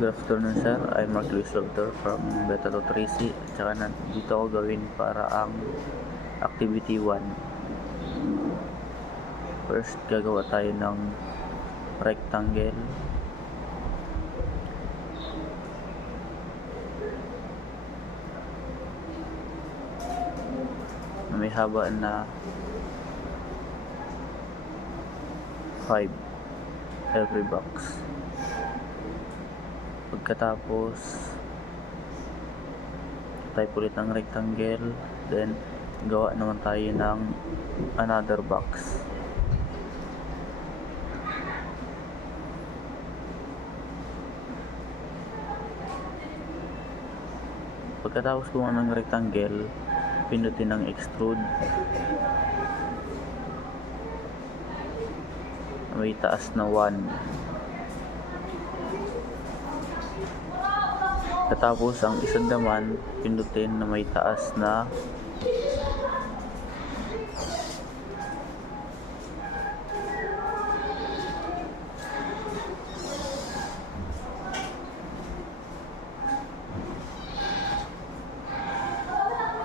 Good afternoon sir, I'm Mark Luis Lobter from Beta 3C at saka dito ako gawin para ang activity 1. First, gagawa tayo ng rectangle na may haba na 5 every box. Pagkatapos type ulit ng rectangle, then gawa naman tayo ng another box. Pagkatapos gumawa ng rectangle, pindutin ng extrude, may taas na 1. Katapos ang isang naman, pindutin na may taas na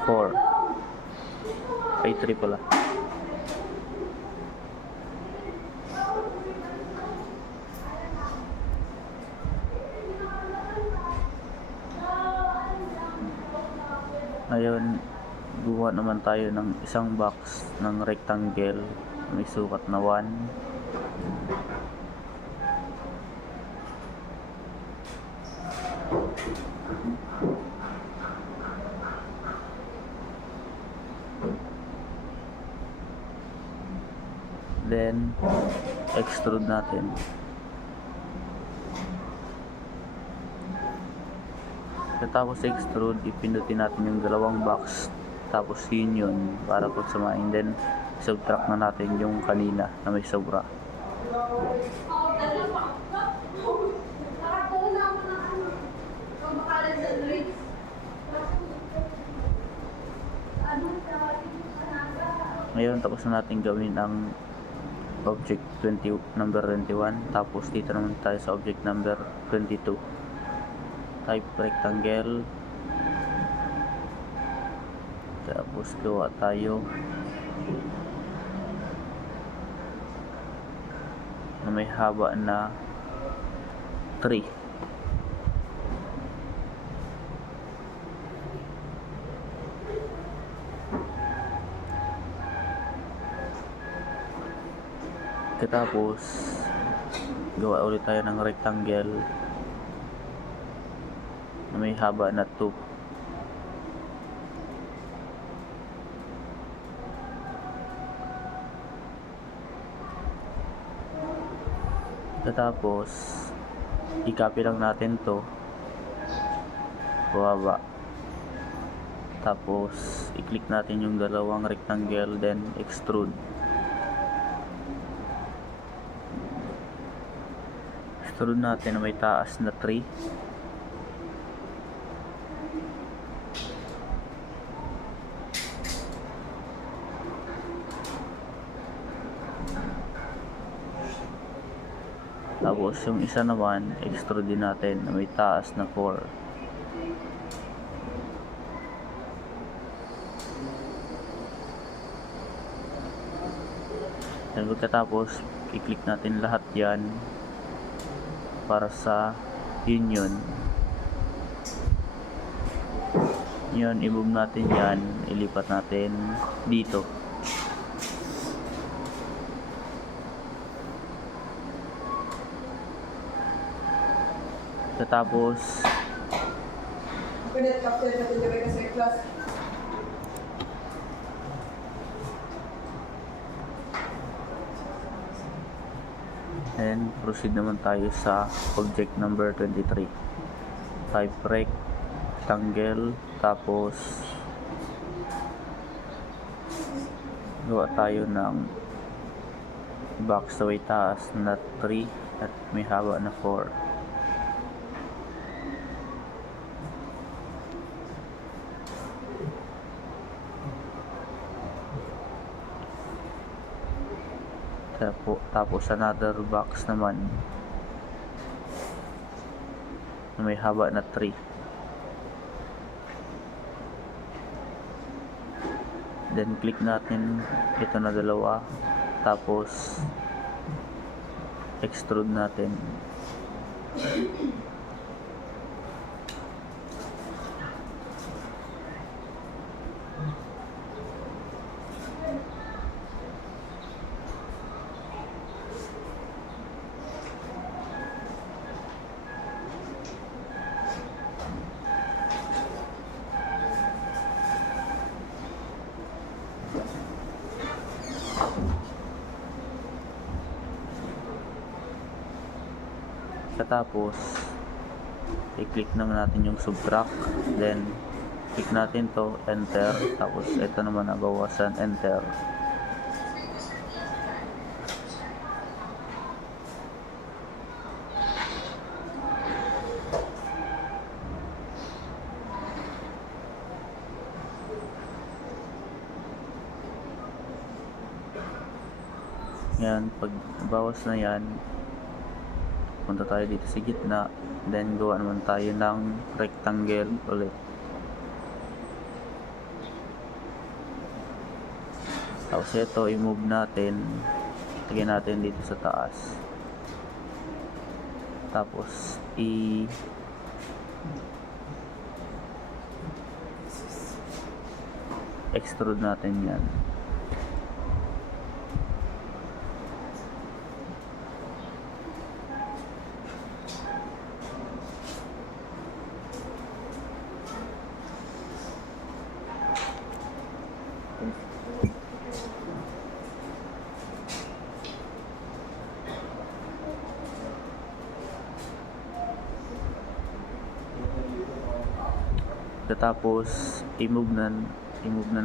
4 ay 3 pala. Ngayon, gumawa naman tayo ng isang box ng rectangle may sukat na 1. Then, extrude natin. Tapos extrude, ipindutin natin yung dalawang box, tapos union para pagsamahin, then subtract na natin yung kanina na may sobra. Ngayon tapos na natin gawin ang object number 21, tapos dito naman tayo sa object number 22. Type rectangle, tapos gawa tayo na may haba na 3. Katapos gawa ulit tayo ng rectangle na may haba na 2. Katapos i-copy lang natin to baba, tapos i-click natin yung dalawang rectangle, then extrude. Extrude natin na may taas na 3. Tapos yung isa naman, extrude din natin na may taas na 4. Then pagkatapos, i-click natin lahat yan para sa union. Yun, i-move natin yan, ilipat natin dito. Tapos and proceed naman tayo sa object number 23. Type rectangle, tapos gawa tayo ng box na may taas na 3 at may haba na 4. Tapos another box naman na may haba na 3. Then click natin ito na dalawa, tapos extrude natin. Tapos i-click naman natin yung subtract, then click natin to, enter, tapos ito naman na bawasan, enter. Yan, pag bawas na yan, punta tayo dito sa gitna, then gawa naman tayo ng rectangle ulit. Tapos ito i-move natin, lagyan natin dito sa taas, tapos extrude natin yan. Tapos i-move na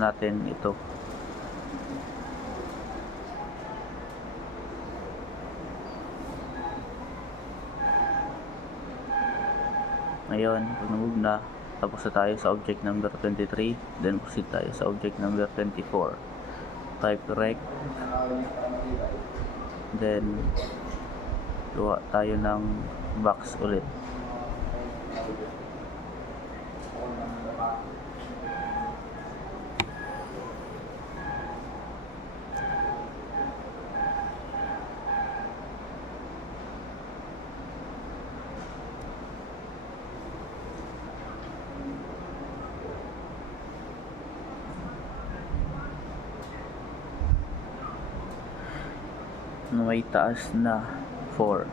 natin ito. Ngayon, pag na-move na, tapos na tayo sa object number 23, then proceed tayo sa object number 24. Type rect, then gawa tayo ng box ulit. May taas na 4.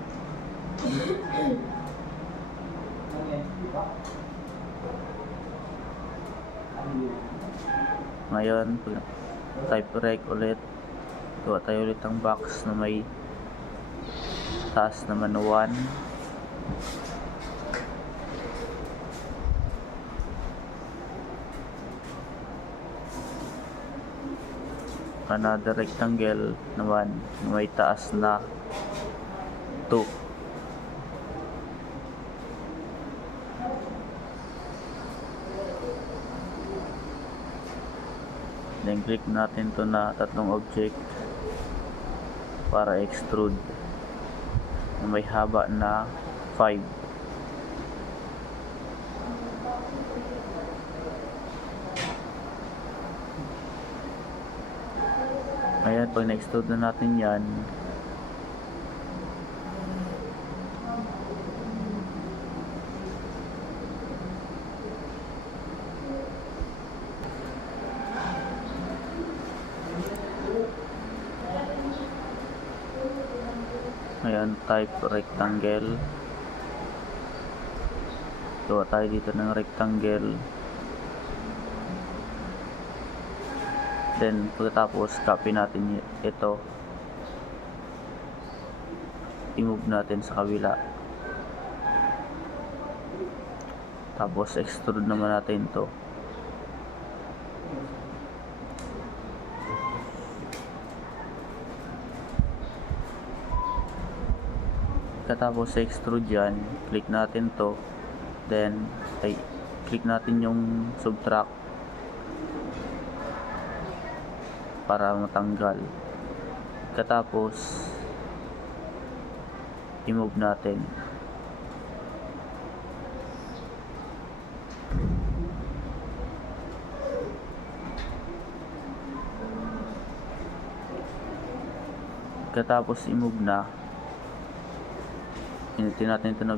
Ngayon, type rect ulit, gawa tayo ulit ang box na may taas naman na 1. Another rectangle naman na may taas na 2. Then click natin to na tatlong object para extrude na may haba na 5. Ayan, pag na-extrude na natin yan, ayan, type rectangle, gawa tayo dito ng rectangle, then pagkatapos copy natin ito, i-move natin sa kabila, tapos extrude naman natin to. Pagkatapos sa extrude yan, click natin to, then click natin yung subtract para matanggal. Pagkatapos i-move natin. Pagkatapos i-move na, pinutin natin ito na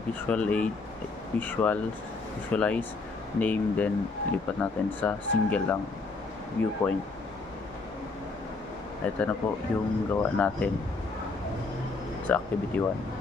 visualize, name, then lipat natin sa single lang viewpoint. Ito na po yung gawa natin sa activity 1.